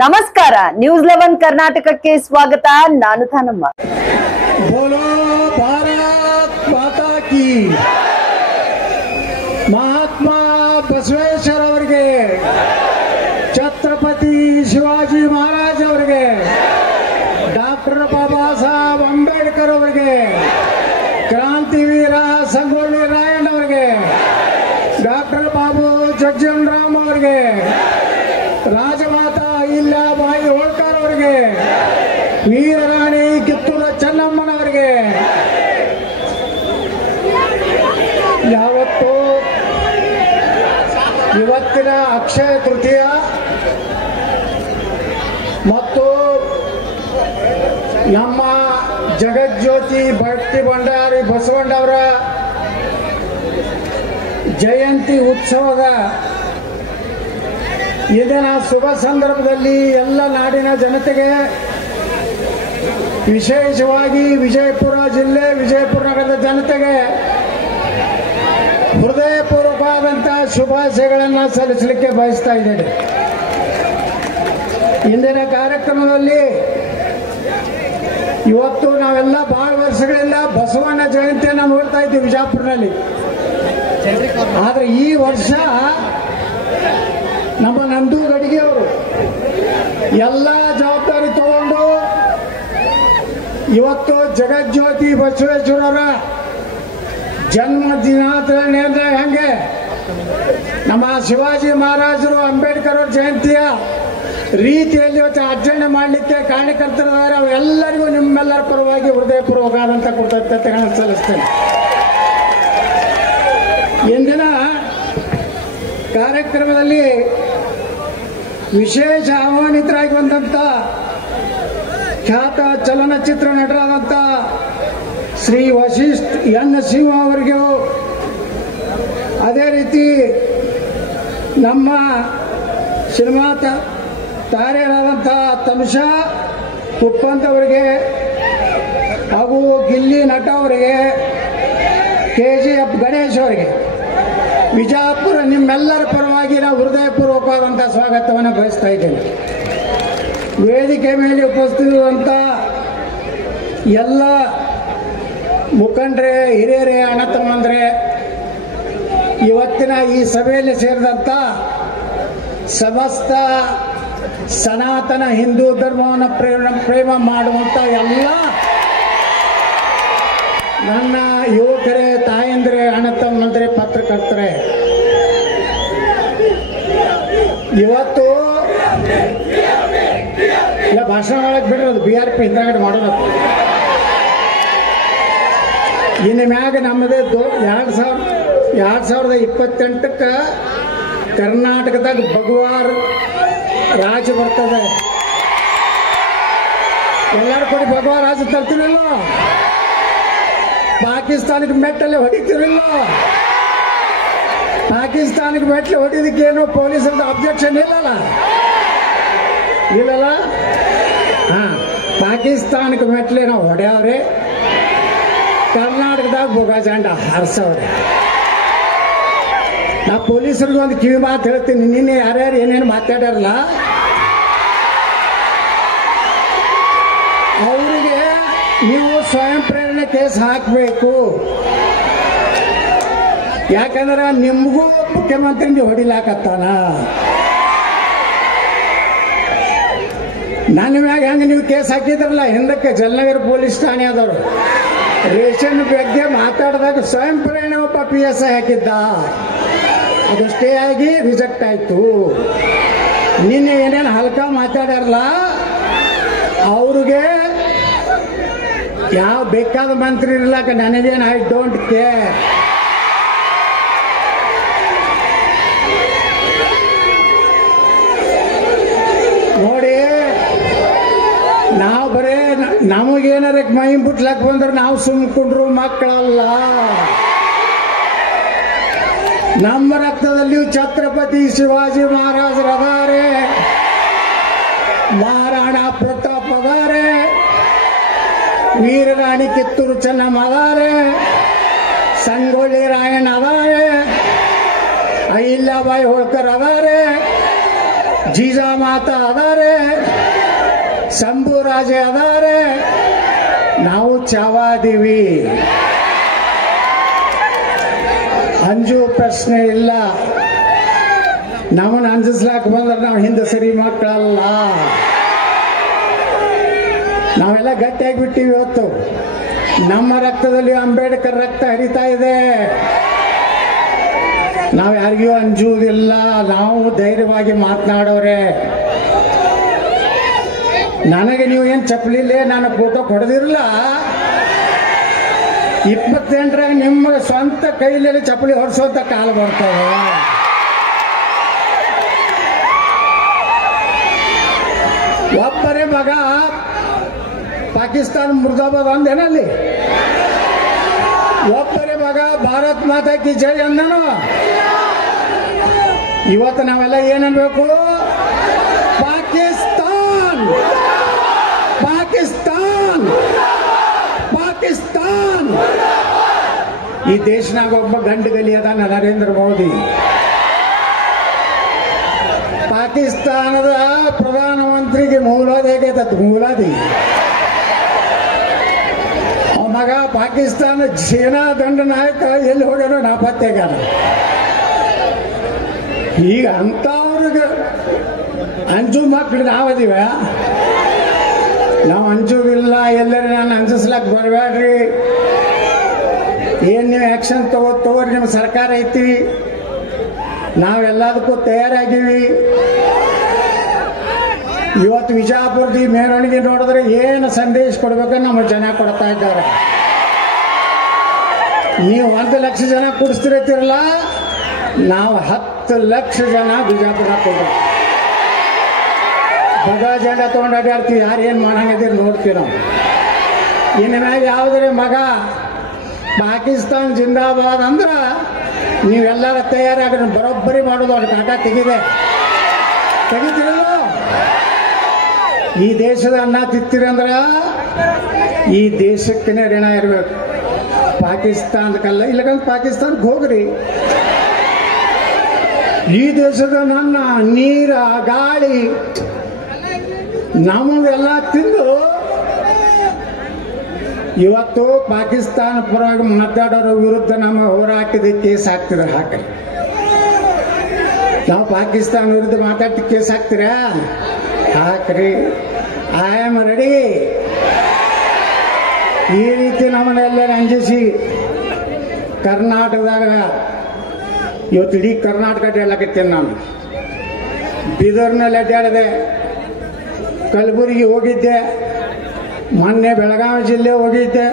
ನಮಸ್ಕಾರ, ನ್ಯೂಸ್ 11 ಕರ್ನಾಟಕಕ್ಕೆ ಸ್ವಾಗತ. ನಾನು ಥಾನಮ್ಮ. बोलो भारत माता की महात्मा बसवेश्वर ಅವರಿಗೆ ಛತ್ರಪತಿ ಶಿವಾಜಿ ಮಹಾರಾಜ್ ಅವರಿಗೆ ಡಾಕ್ಟರ್ ಬಾಬಾ ಸಾಹೇಬ್ ಅಂಬೇಡ್ಕರ್ ಅವರಿಗೆ ಕ್ರಾಂತಿವೀರ ಸಂಗೊಳ್ಳಿ ರಾಯಣ್ಣ ಅವರಿಗೆ ಡಾಕ್ಟರ್ ಬಾಬು ಜಗಜೀವನರಾಮ್ ಅವರಿಗೆ ರಾಜಮಾತಾ ಅಹಿಲ್ಯಾಬಾಯಿ ಹೋಳ್ಕರ್ ಅವರಿಗೆ ವೀರರಾಣಿ ಕಿತ್ತೂರು ಚೆನ್ನಮ್ಮನವರಿಗೆ ಯಾವತ್ತು ಇವತ್ತಿನ ಅಕ್ಷಯ ತೃತೀಯ ಮತ್ತು ನಮ್ಮ ಜಗಜ್ಯೋತಿ ಭಕ್ತಿ ಭಂಡಾರಿ ಬಸವಣ್ಣವರ ಜಯಂತಿ ಉತ್ಸವದ ಇದರ ಶುಭ ಸಂದರ್ಭದಲ್ಲಿ ಎಲ್ಲ ನಾಡಿನ ಜನತೆಗೆ, ವಿಶೇಷವಾಗಿ ವಿಜಯಪುರ ಜಿಲ್ಲೆ ವಿಜಯಪುರ ನಗರದ ಜನತೆಗೆ ಹೃದಯಪೂರ್ವಕವಾದಂತಹ ಶುಭಾಶಯಗಳನ್ನು ಸಲ್ಲಿಸಲಿಕ್ಕೆ ಬಯಸ್ತಾ ಇದ್ದೇನೆ. ಇಂದಿನ ಕಾರ್ಯಕ್ರಮದಲ್ಲಿ ಇವತ್ತು ನಾವೆಲ್ಲ ಬಹಳ ವರ್ಷಗಳಿಂದ ಬಸವಣ್ಣ ಜಯಂತಿಯನ್ನು ನೋಡ್ತಾ ಇದ್ದೀವಿ ವಿಜಯಪುರದಲ್ಲಿ. ಆದರೆ ಈ ವರ್ಷ ನಮ್ಮ ನಂದು ಗಡಿಗೆ ಅವರು ಎಲ್ಲ ಜವಾಬ್ದಾರಿ ತಗೊಂಡು ಇವತ್ತು ಜಗಜ್ಯೋತಿ ಬಸವೇಶ್ವರರ ಜನ್ಮ ದಿನಾಚರಣೆ ಅಂದ್ರೆ ಹೆಂಗೆ ನಮ್ಮ ಶಿವಾಜಿ ಮಹಾರಾಜರು ಅಂಬೇಡ್ಕರ್ ಅವರ ಜಯಂತಿಯ ರೀತಿಯಲ್ಲಿ ಇವತ್ತು ಆಚರಣೆ ಮಾಡಲಿಕ್ಕೆ ಕಾರ್ಯಕರ್ತರಿದ್ದಾರೆ. ಅವೆಲ್ಲರಿಗೂ ನಿಮ್ಮೆಲ್ಲರ ಪರವಾಗಿ ಹೃದಯಪೂರ್ವಕವಾದಂಥ ಕೃತಜ್ಞತೆಗಳನ್ನು ಸಲ್ಲಿಸ್ತೇನೆ. ಇಂದಿನ ಕಾರ್ಯಕ್ರಮದಲ್ಲಿ ವಿಶೇಷ ಆಹ್ವಾನಿತರಾಗಿ ಬಂದಂಥ ಖ್ಯಾತ ಚಲನಚಿತ್ರ ನಟರಾದಂಥ ಶ್ರೀ ವಶಿಷ್ಠ ಎನ್ ಸಿಂಹ ಅವರಿಗೂ, ಅದೇ ರೀತಿ ನಮ್ಮ ಸಿನಿಮಾ ತಾರೆಯರಾದಂಥ ತನುಷಾ ಉಪ್ಪಂತ್ ಅವರಿಗೆ ಹಾಗೂ ಗಿಲ್ಲಿ ನಟ ಅವರಿಗೆ, KGF ಗಣೇಶ್ ಅವರಿಗೆ ವಿಜಯಪುರ ನಿಮ್ಮೆಲ್ಲರ ಪರವಾಗಿ ನಾವು ಹೃದಯಪೂರ್ವಕವಾದಂಥ ಸ್ವಾಗತವನ್ನು ಬಯಸ್ತಾ ಇದ್ದೇನೆ. ವೇದಿಕೆ ಮೇಲೆ ಉಪಸ್ಥಿತರಂತ ಎಲ್ಲ ಮುಖಂಡರೇ, ಹಿರಿಯರೇ, ಅಣ್ಣ ತಮ್ಮಂದ್ರೆ, ಇವತ್ತಿನ ಈ ಸಭೆಯಲ್ಲಿ ಸೇರಿದಂಥ ಸಮಸ್ತ ಸನಾತನ ಹಿಂದೂ ಧರ್ಮವನ್ನು ಪ್ರೇಮ ಮಾಡುವಂಥ ಎಲ್ಲ ನನ್ನ ಯುವಕರೇ, ತಾಯಂದ್ರೆ, ಅಣ್ಣ ತಮ್ಮಂದ್ರೆ, ಪತ್ರಕರ್ತರೇ, ಇವತ್ತು ಇಲ್ಲ ಭಾಷಣ ಮಾಡಕ್ ಬಿಡ್ರಿ, BRP ಹಿಂದಾಗಡೆ ಮಾಡೋದು. ಇನ್ನು ಮ್ಯಾಗ ನಮ್ಮದೇ 2028ಕ್ಕೆ ಕರ್ನಾಟಕದಾಗ ಭಗವಾನ್ ರಾಜ ಬರ್ತದೆ. ಎಲ್ಲರೂ ಕೊಡಿ ಭಗವಾನ್ ರಾಜ ತರ್ತೀರಲ್ಲ, ಪಾಕಿಸ್ತಾನಕ್ಕೆ ಮೆಟ್ಟಲ್ಲಿ ಹೊಡಿತೀರಿಲ್ಲ. ಪಾಕಿಸ್ತಾನಕ್ಕೆ ಮೆಟ್ಲು ಹೊಡಿದಕ್ಕೇನು ಪೊಲೀಸರದ ಅಬ್ಜೆಕ್ಷನ್ ಇಲ್ಲಲ್ಲ. ಪಾಕಿಸ್ತಾನಕ್ಕೆ ಮೆಟ್ಲೆ ನಾವು ಹೊಡ್ಯಾವ್ರಿ, ಕರ್ನಾಟಕದಾಗ ಬೊಗ ಜಾಂಡ ಹಾರಿಸವ್ರಿ. ನಾ ಪೊಲೀಸರಿಗೆ ಒಂದು ಕಿವಿ ಮಾತು ಹೇಳ್ತೀನಿ. ನಿನ್ನೆ ಯಾರ್ಯಾರು ಏನೇನು ಮಾತಾಡ್ಯಾರಲ್ಲ ಅವರಿಗೆ ನೀವು ಸ್ವಯಂ ಪ್ರೇರಣೆ ಕೇಸ್ ಹಾಕಬೇಕು. ಯಾಕಂದ್ರೆ ನಿಮಗೂ ಮುಖ್ಯಮಂತ್ರಿ ನೀವು ಹೊಡಿಲಾಕತ್ತಾನ. ನನ್ನ ಮ್ಯಾಗ ಹೆಂಗೆ ನೀವು ಕೇಸ್ ಹಾಕಿದ್ರಲ್ಲ ಹಿಂದಕ್ಕೆ ಜಲನಗರ ಪೊಲೀಸ್ ಠಾಣೆ ಆದವರು ರೇಷನ್ ಬಗ್ಗೆ ಮಾತಾಡಿದಾಗ ಸ್ವಯಂ ಪ್ರೇರಣೆ ಒಬ್ಬ PSI ಹಾಕಿದ್ದ. ಅದು ಸ್ಟೇ ಆಗಿ ರಿಜೆಕ್ಟ್ ಆಯ್ತು. ನಿನ್ನೆ ಏನೇನು ಹಲ್ಕ ಮಾತಾಡ್ಯಾರಲ್ಲ ಅವ್ರಿಗೆ ಯಾವ ಬೇಕಾದ ಮಂತ್ರಿ ಇರ್ಲಾಕ ನನಗೇನು ಐ ಡೋಂಟ್ ಕೇರ್. ನೋಡಿ, ನಾವು ಬರೇ ನಮಗೇನಾರ ಮೈ ಬಿಟ್ಲಕ್ ಬಂದ್ರೆ ನಾವು ಸುಮ್ಕೊಂಡ್ರು ಮಕ್ಕಳಲ್ಲ. ನಮ್ಮ ರಕ್ತದಲ್ಲಿಯೂ ಛತ್ರಪತಿ ಶಿವಾಜಿ ಮಹಾರಾಜರದಾರೆ, ಮಹಾರಾಣಾ ಪ್ರತಾಪ್ ಅದಾರೆ, ವೀರರಾಣಿ ಕಿತ್ತೂರು ಚೆನ್ನಮ್ಮ ಅದಾರೆ, ಸಂಗೊಳ್ಳಿ ರಾಯಣ್ಣ ಅದಾರೆ, ಅಹಿಲ್ಯಾಬಾಯಿ ಹೋಳ್ಕರ್ ಅದಾರೆ, ಜೀಜಾ ಮಾತಾ ಅದಾರೆ, ಶಂಭು ರಾಜೆ ಅದಾರೆ, ನಾವು ಚಾವಾದೀವಿ. ಅಂಜು ಪ್ರಶ್ನೆ ಇಲ್ಲ. ನಮ್ಮನ್ನು ಅಂಜಿಸ್ಲಾಕ ಬಂದ್ರೆ ನಾವು ಹಿಂದೆ ಸರಿ ಮಕ್ಕಳಲ್ಲ. ನಾವೆಲ್ಲ ಗಟ್ಟಿಯಾಗಿ ಬಿಟ್ಟಿವಿ. ಇವತ್ತು ನಮ್ಮ ರಕ್ತದಲ್ಲಿ ಅಂಬೇಡ್ಕರ್ ರಕ್ತ ಹರಿತಾ ಇದೆ. ನಾವು ಯಾರಿಗೂ ಅಂಜುವುದಿಲ್ಲ. ನಾವು ಧೈರ್ಯವಾಗಿ ಮಾತನಾಡೋರೆ. ನನಗೆ ನೀವು ಏನು ಚಪ್ಪಲಿಲ್ಲೇ ನಾನು ಫೋಟೋ ಹೊಡೆದಿರಲ್ಲ. 28ರಾಗ ನಿಮ್ಮ ಸ್ವಂತ ಕೈಯಲ್ಲಿ ಚಪ್ಪಲಿ ಹೊರಿಸೋಂಥ ಕಾಲ ಬರ್ತವೆ. ಒಬ್ಬರೇ ಮಗ ಪಾಕಿಸ್ತಾನ ಮುರ್ದಾಬಾದ್ ಅಂದೇನಲ್ಲಿ, ಒಬ್ಬರೇ ಮಗ ಭಾರತ್ ಮಾತಾ ಕಿ ಜೈ ಅಂದನು. ಇವತ್ತು ನಾವೆಲ್ಲ ಏನನ್ಬೇಕು? ಪಾಕಿಸ್ತಾನ್ ಪಾಕಿಸ್ತಾನ್ ಪಾಕಿಸ್ತಾನ್. ಈ ದೇಶನಾಗ ಒಬ್ಬ ಗಂಡು ಗಲಿ ಅದಾನ, ನರೇಂದ್ರ ಮೋದಿ. ಪಾಕಿಸ್ತಾನದ ಪ್ರಧಾನಮಂತ್ರಿಗೆ ಮೂಲೋದಿ ಆಗೈತತ್. ಮೂಲೋದಿ ಮಗ ಪಾಕಿಸ್ತಾನ ಸೇನಾ ದಂಡ ನಾಯಕ ಎಲ್ಲಿ ಹೋಗ್ಯಾನೋ ನಾಪತ್ತೆಗಾರ. ಈಗ ಅಂತವ್ರಿಗೆ ಅಂಜು ಮಕ್ಕಳು ನಾವದೀವ. ನಾವು ಅಂಜುವುದಿಲ್ಲ. ಎಲ್ಲರೂ ನಾನು ಅಂಜಿಸ್ಲಕ್ ಬರಬೇಡ್ರಿ. ಏನ್ ನೀವು ಆಕ್ಷನ್ ತಗೋರಿ, ನಿಮ್ಮ ಸರ್ಕಾರ ಐತಿ. ನಾವೆಲ್ಲದಕ್ಕೂ ತಯಾರಾಗಿವಿ. ಇವತ್ತು ವಿಜಯಪುರದ ಮೆರವಣಿಗೆ ನೋಡಿದ್ರೆ ಏನು ಸಂದೇಶ ಕೊಡ್ಬೇಕು ನಮ್ಮ ಜನ ಕೊಡ್ತಾ ಇದ್ದಾರೆ. ನೀವು 1 ಲಕ್ಷ ಜನ ಕೂಡಿಸ್ತಿರತ್ತಿರಲ್ಲ, ನಾವು 10 ಲಕ್ಷ ಜನ ಬಿಜಾಪುರ ಕೊಡ್ರಿ. ಬಗ ಜಂಡ ತಗೊಂಡು ಅಡ್ಡಾಡ್ತೀವಿ. ಯಾರು ಏನು ಮಾಡಂಗಿದ್ದೀರಿ ನೋಡ್ತೀವಿ ನಾವು. ಇನ್ನು ಮ್ಯಾಗ ಯಾವುದ್ರೆ ಮಗ ಪಾಕಿಸ್ತಾನ್ ಜಿಂದಾಬಾದ್ ಅಂದ್ರ ನೀವೆಲ್ಲರ ತಯಾರಾಗ ಬರೋಬ್ಬರಿ ಮಾಡೋದು. ಅವ್ರ ಕಾಟ ತೆಗಿತಿರಲ್ಲ. ಈ ದೇಶದ ಅನ್ನ ತಿತ್ತಿರಂದ್ರ ಈ ದೇಶಕ್ಕೆ ಋಣ ಇರ್ಬೇಕು. ಪಾಕಿಸ್ತಾನಕ್ಕಲ್ಲ. ಇಲ್ಲಕಂದ್ರೆ ಪಾಕಿಸ್ತಾನಕ್ಕೆ ಹೋಗ್ರಿ. ಈ ದೇಶದ ನನ್ನ ನೀರ ಗಾಳಿ ನಮಗೆಲ್ಲ ತಿಂದು ಇವತ್ತು ಪಾಕಿಸ್ತಾನ ಪರವಾಗಿ ಮಾತಾಡೋರ ವಿರುದ್ಧ ನಮ್ಮ ಹೋರಾಟದ ಕೇಸ್ ಹಾಕ್ತಿರ. ಹಾಕ್ರಿ. ನಾವು ಪಾಕಿಸ್ತಾನ ವಿರುದ್ಧ ಮಾತಾಡ್ತಿ ಕೇಸ್ ಹಾಕ್ತೀರಾ? ಹಾಕ್ರಿ. I am ready. ಈ ರೀತಿ ನಮ್ಮನ್ನೆಲ್ಲ ಅಂಜಿಸಿ ಕರ್ನಾಟಕದಾಗ ಇವತ್ತು ಇಡೀ ಕರ್ನಾಟಕ ಅಡ್ಡಾಡಕತ್ತೇನೆ ನಾನು. ಬೀದರ್ನಲ್ಲಿ ಅಡ್ಡಾಡಿದೆ, ಕಲಬುರಗಿ ಹೋಗಿದ್ದೆ, ಮೊನ್ನೆ ಬೆಳಗಾವಿ ಜಿಲ್ಲೆ ಹೋಗಿದ್ದೆ,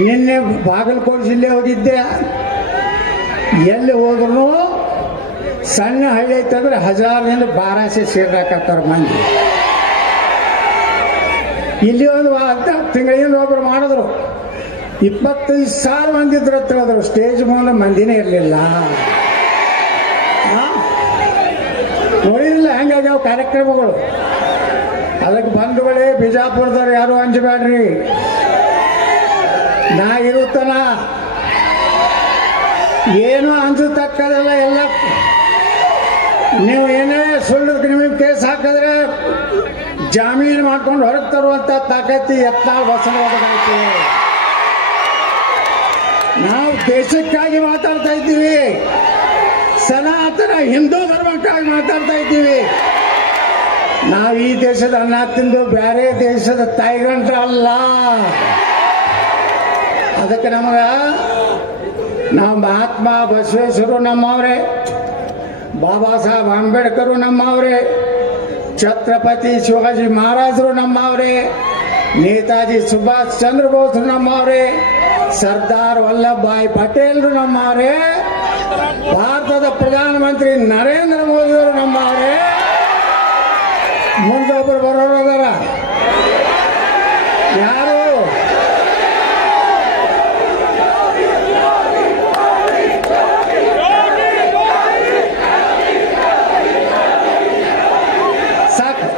ನಿನ್ನೆ ಬಾಗಲಕೋಟೆ ಜಿಲ್ಲೆ ಹೋಗಿದ್ದೆ. ಎಲ್ಲಿ ಹೋದ್ರು ಸಣ್ಣ ಹಳ್ಳಿ ಐತಂದ್ರೆ 1000ರಿಂದ 1200 ಸೇರ್ದಾಕತ್ತಾರ ಮಂದಿ. ಇಲ್ಲಿ ಒಂದು ತಿಂಗಳಿಂದ ಒಬ್ರು ಮಾಡಿದ್ರು 25,000 ಮಂದಿ ಇದ್ರು ಅಂತ ಹೇಳಿದ್ರು. ಸ್ಟೇಜ್ ಮೇಲೆ ಮಂದಿನೇ ಇರಲಿಲ್ಲ. ನೋಡಿರಲಿಲ್ಲ ಹೆಂಗಾಗ್ಯಾವ ಕಾರ್ಯಕ್ರಮಗಳು. ಅದಕ್ಕೆ ಬಂಧುಗಳೇ, ಬಿಜಾಪುರದವ್ರು ಯಾರು ಅಂಜಬೇಡ್ರಿ. ನಾ ಇರುತ್ತನ ಏನು ಅಂಜತಕ್ಕದಲ್ಲ. ಎಲ್ಲ ನೀವು ಏನೇ ಸುಳ್ಳು ನಿಮಗೆ ಕೇಸ್ ಹಾಕಿದ್ರೆ ಜಾಮೀನು ಮಾಡ್ಕೊಂಡು ಹೊರಗೆ ತರುವಂತ ತಾಕತ್ತಿ ಯತ್ನಾಳ್ ಬಸವರಾಜ್. ನಾವು ದೇಶಕ್ಕಾಗಿ ಮಾತಾಡ್ತಾ ಇದ್ದೀವಿ. ಸನಾತನ ಹಿಂದೂ ಧರ್ಮಕ್ಕಾಗಿ ಮಾತಾಡ್ತಾ ಇದ್ದೀವಿ. ನಾವು ಈ ದೇಶದ ಅನ್ನ ತಿಂದು ಬೇರೆ ದೇಶದ ತಾಯಿಗಂಟ್ರ ಅಲ್ಲ. ಅದಕ್ಕೆ ನಾವು ಮಹಾತ್ಮ ಬಸವೇಶ್ವರರು ನಮ್ಮವ್ರೆ, ಬಾಬಾ ಸಾಹೇಬ್ ಅಂಬೇಡ್ಕರ್ ನಮ್ಮವ್ರೆ, ಛತ್ರಪತಿ ಶಿವಾಜಿ ಮಹಾರಾಜರು ನಮ್ಮವ್ರೆ, ನೇತಾಜಿ ಸುಭಾಷ್ ಚಂದ್ರ ಬೋಸ್ ನಮ್ಮವ್ರೆ, ಸರ್ದಾರ್ ವಲ್ಲಭಭಾಯಿ ಪಟೇಲ್ರು ನಮ್ಮವ್ರೆ, ಭಾರತದ ಪ್ರಧಾನಮಂತ್ರಿ ನರೇಂದ್ರ ಮೋದಿಯವರು ನಮ್ಮವ್ರೆ. ಮುಂದೊಬ್ಬರು ಬರೋರು ಅದರ ಯಾರು? ಸಾಕು.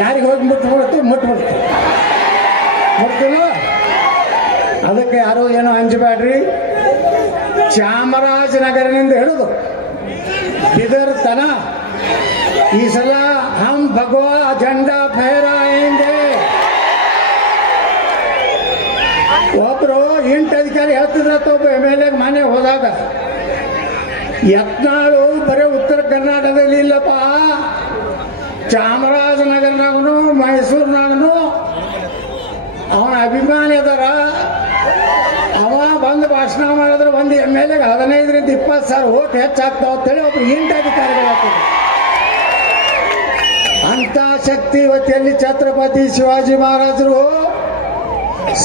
ಯಾರಿಗೆ ಹೋಗಿ ಮುಟ್ಬಿಡ್ತು. ಅದಕ್ಕೆ ಯಾರು ಏನೋ ಅಂಜಬೇಡ್ರಿ. ಚಾಮರಾಜನಗರದಿಂದ ಹಿಡಿದು ಬಿದರ್ ತನ ಈ ಸಲ ಹಮ್ ಭಗವಾ झंडा फहराएंगे. ಒಬ್ರು ಇಂಟ್ ಅಧಿಕಾರಿ ಹೇಳ್ತಿದ್ರತ್ತ ಒಬ್ಬ MLA ಮನೆ ಹೋದಾಗ, ಯತ್ನಾಳು ಬರೀ ಉತ್ತರ ಕರ್ನಾಟಕದಲ್ಲಿ ಇಲ್ಲಪ್ಪ, ಚಾಮರಾಜನಗರನಾಗನು ಮೈಸೂರಿನಾಗನು ಅವನ ಅಭಿಮಾನಿ ಅದಾರ, ಅವ ಬಂದು ಭಾಷಣ ಮಾಡಿದ್ರೆ ಒಂದು MLA 15ರಿಂದ 20,000 ಓಟ್ ಹೆಚ್ಚಾಗ್ತಾವ ಅಂತೇಳಿ ಒಬ್ರು ಇಂಟ್ ಅಧಿಕಾರಿಗಳು ಆಗ್ತದೆ. ಅಂತ ಶಕ್ತಿ ಇವತ್ತೆಲ್ಲಿ ಛತ್ರಪತಿ ಶಿವಾಜಿ ಮಹಾರಾಜರು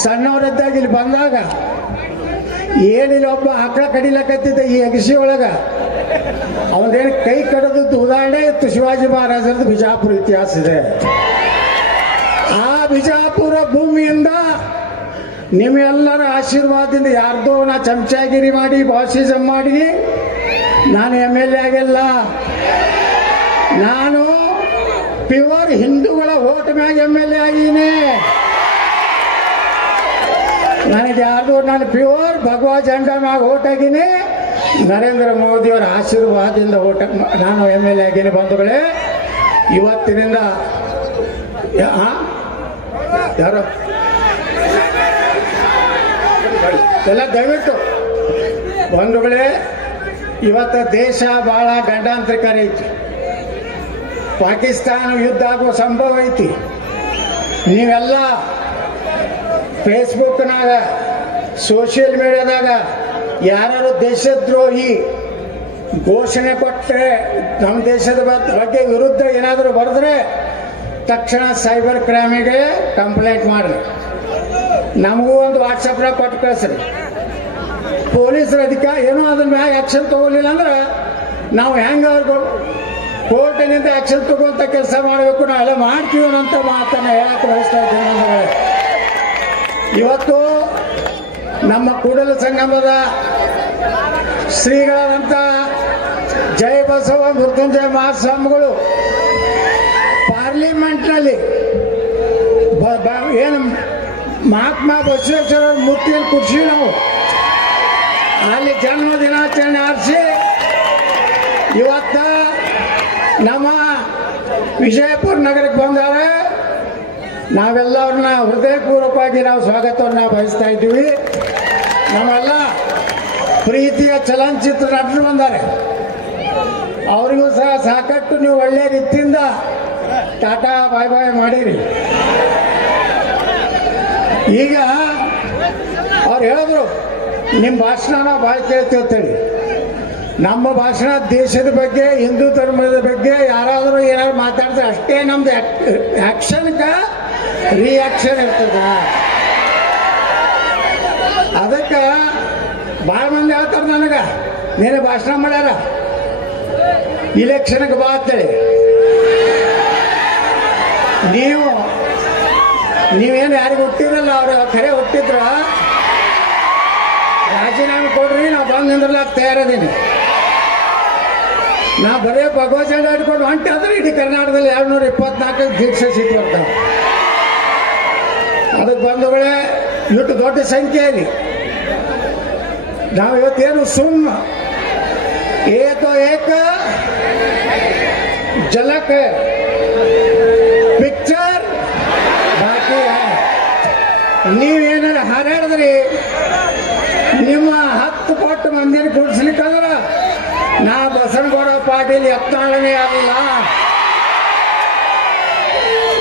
ಸಣ್ಣವರಿದ್ದಾಗ ಇಲ್ಲಿ ಬಂದಾಗ ಏನಿಲ್ಲ, ಒಬ್ಬ ಆಕಳ ಕಡಿಲಕತ್ತಿದ್ದ ಈ ಅಗಸಿ ಒಳಗ ಅವನೇನು ಕೈ ಕಡದದ್ದು ಉದಾಹರಣೆ ಇತ್ತು. ಶಿವಾಜಿ ಮಹಾರಾಜರದ್ದು ಬಿಜಾಪುರ ಇತಿಹಾಸ ಇದೆ. ಆ ಬಿಜಾಪುರ ಭೂಮಿಯಿಂದ ನಿಮ್ಮೆಲ್ಲರ ಆಶೀರ್ವಾದದಿಂದ ಯಾರ್ದೋ ನಾ ಚಮಚಾಗಿರಿ ಮಾಡಿ ಬಾಸಿಸಮ್ ಮಾಡಿ ನಾನು MLA ಆಗಿಲ್ಲ. ನಾನು ಪ್ಯೂರ್ ಹಿಂದೂಗಳ ಓಟ್ ಮ್ಯಾಗ MLA ಆಗೀನಿ. ನನಗೆ ಯಾರ್ದು ನಾನು ಪ್ಯೂರ್ ಭಗವಾ झंडा ಮ್ಯಾಗ ಓಟ್ ಆಗೀನಿ. ನರೇಂದ್ರ ಮೋದಿಯವರ ಆಶೀರ್ವಾದದಿಂದ ಓಟ್ ನಾನು MLA ಆಗೀನಿ. ಬಂಧುಗಳೇ, ಇವತ್ತಿನಿಂದ ಯಾರು ಎಲ್ಲ ದಯವಿಟ್ಟು ಬಂಧುಗಳೇ, ಇವತ್ತು ದೇಶ ಬಹಳ ಗಂಡಾಂತರಿಕಾರ ಐತಿ. ಪಾಕಿಸ್ತಾನ ಯುದ್ಧ ಆಗುವ ಸಂಭವ ಐತಿ. ನೀವೆಲ್ಲ ಫೇಸ್ಬುಕ್ನಾಗ ಸೋಷಿಯಲ್ ಮೀಡಿಯಾದಾಗ ಯಾರು ದೇಶದ್ರೋಹಿ ಘೋಷಣೆ ಕೊಟ್ಟರೆ, ನಮ್ಮ ದೇಶದ ಬಗ್ಗೆ ವಿರುದ್ಧ ಏನಾದರೂ ಬರೆದ್ರೆ ತಕ್ಷಣ ಸೈಬರ್ ಕ್ರೈಮಿಗೆ ಕಂಪ್ಲೇಂಟ್ ಮಾಡ್ರಿ. ನಮಗೂ ಒಂದು ವಾಟ್ಸಪ್ನಾಗ ಕೊಟ್ಟು ಕಳಿಸ್ರಿ. ಪೊಲೀಸರ ಅಧಿಕಾರ ಏನೋ ಅದ್ರ ಮ್ಯಾಗ ಆಕ್ಷನ್ ತಗೊಳ್ಳಿಲ್ಲ ಅಂದ್ರೆ ನಾವು ಹೆಂಗ ಅವ್ರಿಗೂ ಕೋರ್ಟಿನಿಂದ ಆಕ್ಷನ್ ತಗೋಂತ ಕೆಲಸ ಮಾಡಬೇಕು, ನಾವೆಲ್ಲ ಮಾಡ್ತೀವಿ ಅಂತ ಮಾತನ್ನ ಹೇಳಕ್ಕೆ ಬಯಸ್ತಾ ಇದ್ದೇನೆ. ಅಂದ್ರೆ ಇವತ್ತು ನಮ್ಮ ಕೂಡಲ ಸಂಗಮದ ಶ್ರೀಗಳಂತ ಜಯ ಬಸವ ಮೃತ್ಯುಂಜಯ ಮಹಾಸ್ವಾಮಿಗಳು ಪಾರ್ಲಿಮೆಂಟ್ನಲ್ಲಿ ಏನು ಮಹಾತ್ಮ ಬಸವೇಶ್ವರ ಮೂರ್ತಿಯಲ್ಲಿ ಕೂರಿಸಿ ನಾವು ಅಲ್ಲಿ ಜನ್ಮ ದಿನಾಚರಣೆ ಆರಿಸಿ ಇವತ್ತ ನಮ್ಮ ವಿಜಯಪುರ ನಗರಕ್ಕೆ ಬಂದಾರೆ. ನಾವೆಲ್ಲವ್ರನ್ನ ಹೃದಯಪೂರ್ವಕವಾಗಿ ನಾವು ಸ್ವಾಗತವನ್ನು ಬಯಸ್ತಾ ಇದ್ದೀವಿ. ನಮ್ಮೆಲ್ಲ ಪ್ರೀತಿಯ ಚಲನಚಿತ್ರ ನಟರು ಬಂದಾರೆ. ಅವರಿಗೂ ಸಹ ಸಾಕಷ್ಟು ನೀವು ಒಳ್ಳೆಯ ರೀತಿಯಿಂದ ಟಾಟಾ ಬಾಯ್ ಬಾಯ್ ಮಾಡಿರಿ. ಈಗ ಅವ್ರು ಹೇಳಿದ್ರು ನಿಮ್ಮ ಭಾಷಣ ನಾವು ಭಾಳ ಕೇಳ್ತೀವಿ ಅಂತೇಳಿ. ನಮ್ಮ ಭಾಷಣ ದೇಶದ ಬಗ್ಗೆ, ಹಿಂದೂ ಧರ್ಮದ ಬಗ್ಗೆ ಯಾರಾದರೂ ಏನಾದ್ರು ಮಾತಾಡಿದ್ರೆ ಅಷ್ಟೇ ನಮ್ದು ಆಕ್ಷನ್ಗೆ ರಿಯಾಕ್ಷನ್ ಇರ್ತದ. ಅದಕ್ಕೆ ಭಾಳ ಮಂದಿ ಹೇಳ್ತಾರೆ ನನಗೆ, ನೀನು ಭಾಷಣ ಮಾಡ್ಯಾರ ಇಲೆಕ್ಷನ್ಗೆ ಬಾ ಅಂತೇಳಿ. ನೀವೇನು ಯಾರಿಗೆ ಹುಟ್ಟಿರಲ್ಲ, ಅವ್ರು ಖರೆ ಹುಟ್ಟಿದ್ರ ರಾಜೀನಾಮೆ ಕೊಡ್ರಿ, ನಾವು ಬಂದು ನಿಂದ್ರಲಾಕ ತಯಾರದೀನಿ. ನಾ ಬರೇ ಭಗವಾ झंडा ಹಿಡ್ಕೊಂಡು ಹೊಂಟಾದ್ರೆ ಇಡೀ ಕರ್ನಾಟಕದಲ್ಲಿ 224 ದೀಕ್ಷೆ ಸೀಟ್ ಬರ್ತಾವೆ. ಅದಕ್ಕೆ ಬಂಧುಗಳೇ, ಇಷ್ಟು ದೊಡ್ಡ ಸಂಖ್ಯೆಯಲ್ಲಿ ನಾವು ಇವತ್ತೇನು ಸುಮ್ಮ ಏಕೋ ಏಕ झलक ಪಿಕ್ಚರ್ ಬಾಕಿ. ನೀವೇನಾರ ಹಾರಾಡಿದ್ರಿ ನಿಮ್ಮ 10 ಕೋಟಿ ಮಂದಿನ ಕೂಡಿಸ್ಲಿಕ್ಕಂದ್ರ ನಾ ಬಸನಗೌಡ ಪಾಟೀಲ್ ಯತ್ನಾಳನೇ ಅಲ್ಲ.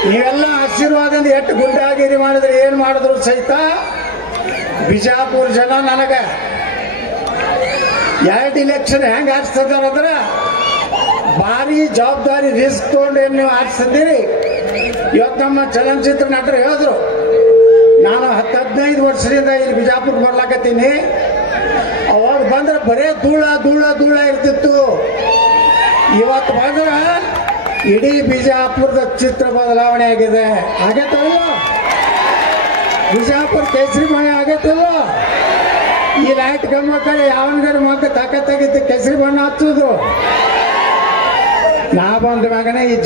ನೀವೆಲ್ಲ ಆಶೀರ್ವಾದದಿಂದ ಎಷ್ಟು ಗುಂಡಾಗಿರಿ ಮಾಡಿದ್ರೆ ಏನ್ ಮಾಡಿದ್ರು ಸಹಿತ ಬಿಜಾಪುರ ಜನ ನನಗ 2 ಇಲೆಕ್ಷನ್ ಹೆಂಗ್ ಆರಿಸ್ತದಾರಂದ್ರ ಭಾರಿ ಜವಾಬ್ದಾರಿ ರಿಸ್ಕ್ ತಗೊಂಡು ಏನ್ ನೀವು ಆರಿಸಿದ್ದೀರಿ. ಇವತ್ತು ನಮ್ಮ ಚಲನಚಿತ್ರ ನಟರು ಹೇಳಿದ್ರು, ನಾನು 10-15 ವರ್ಷದಿಂದ ಇಲ್ಲಿ ಬಿಜಾಪುರ ಬರ್ಲಾಕತ್ತೀನಿ. ಅವಾಗ ಬಂದ್ರೆ ಬರೇ ಧೂಳ ಧೂಳ ಧೂಳ ಇರ್ತಿತ್ತು. ಇವತ್ತು ಬಂದ್ರೆ ಇಡೀ ಬಿಜಾಪುರದ ಚಿತ್ರ ಬದಲಾವಣೆ ಆಗಿದೆ. ಆಗತ್ತಲ್ಲ, ಬಿಜಾಪುರ ಕೇಸರಿಮಯ ಆಗತ್ತಲ್ಲ. ಈ ಲೈಟ್ ಗಮ್ಮಕ್ಕಲ್ಲಿ ಯಾವನ್ಗಾರ ಮಗ ತಾಕತ್ತಾಗಿತ್ತು ಕೇಸರಿ ಬಣ್ಣ ಹಚ್ಚುದು. ನಾ ಬಂದ ಮಗನೇ ಈ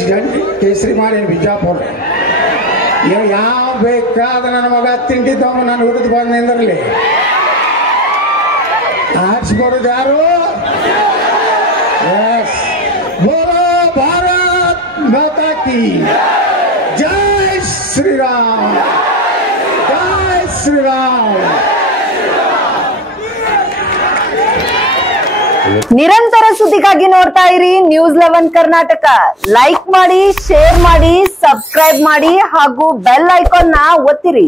ಕೇಸರಿ ಮಾಡಿ ಬಿಜಾಪುರ. ಯಾವ ಬೇಕಾದ ನನ್ನ ಮಗ ತಿಂಡಿದ್ದವ ನಾನು ಹುಡುದು ಬಂದ ನಿಂದಿರಲಿ. ಆರಿಸ್ಬರೋದು ಯಾರು? ಬೋಲೋ ಭಾರತ್ ಮಾತಾ की जय श्री राम, जय श्री राम। ನಿರಂತರ ಸುದ್ದಿಗಾಗಿ ನೋಡ್ತಾ ಇರಿ News11 ಕರ್ನಾಟಕ. ಲೈಕ್ ಮಾಡಿ, ಶೇರ್ ಮಾಡಿ, ಸಬ್ಸ್ಕ್ರೈಬ್ ಮಾಡಿ ಹಾಗೂ ಬೆಲ್ ಐಕಾನ್ ನ ಒತ್ತಿರಿ.